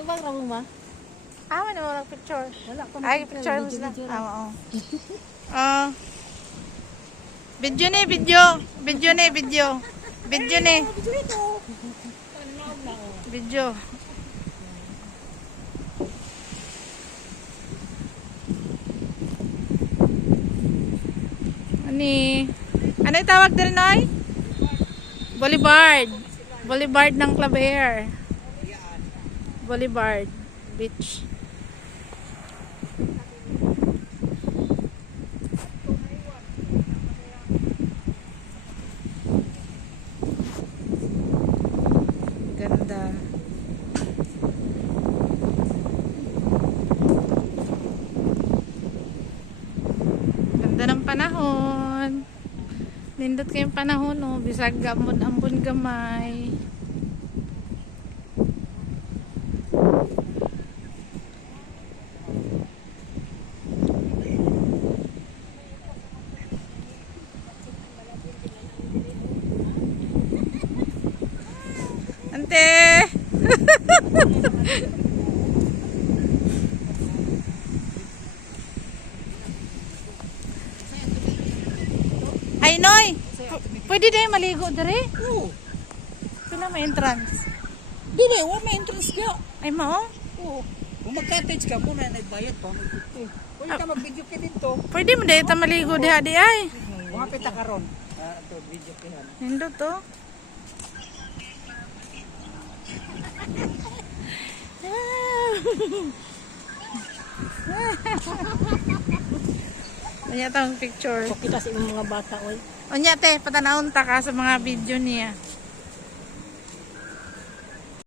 Tubang ra mo ma. Wala mo picture. Wala pa Ay, picture mo sila. Oo. Video ni, video. Video ni, video. Video ni. Video. Ano yung tawag din, Noy? Boulevard. Boulevard ng Claver. Boulevard Beach. Ganda. Ganda ng panahon. Nindot kayong panahon, no? Bisag ambon gamay. Ante! Ay, Noy! Pwede din maligo dere? Oo. Pila may entrance? Dili, wa may entrance ka. Ay, mao? Oo. Kung mag-cottage ka, muna nagbayad pa. Pwede ka mag-video ka dito. Pwede mo dito maligo diha di ay. Wapit ka karon. Ito, video ka yan. Nindot to. Unya tang picture. So, kita sa imong mga bata, oy. Unya te, patanawon ta ka sa mga video niya.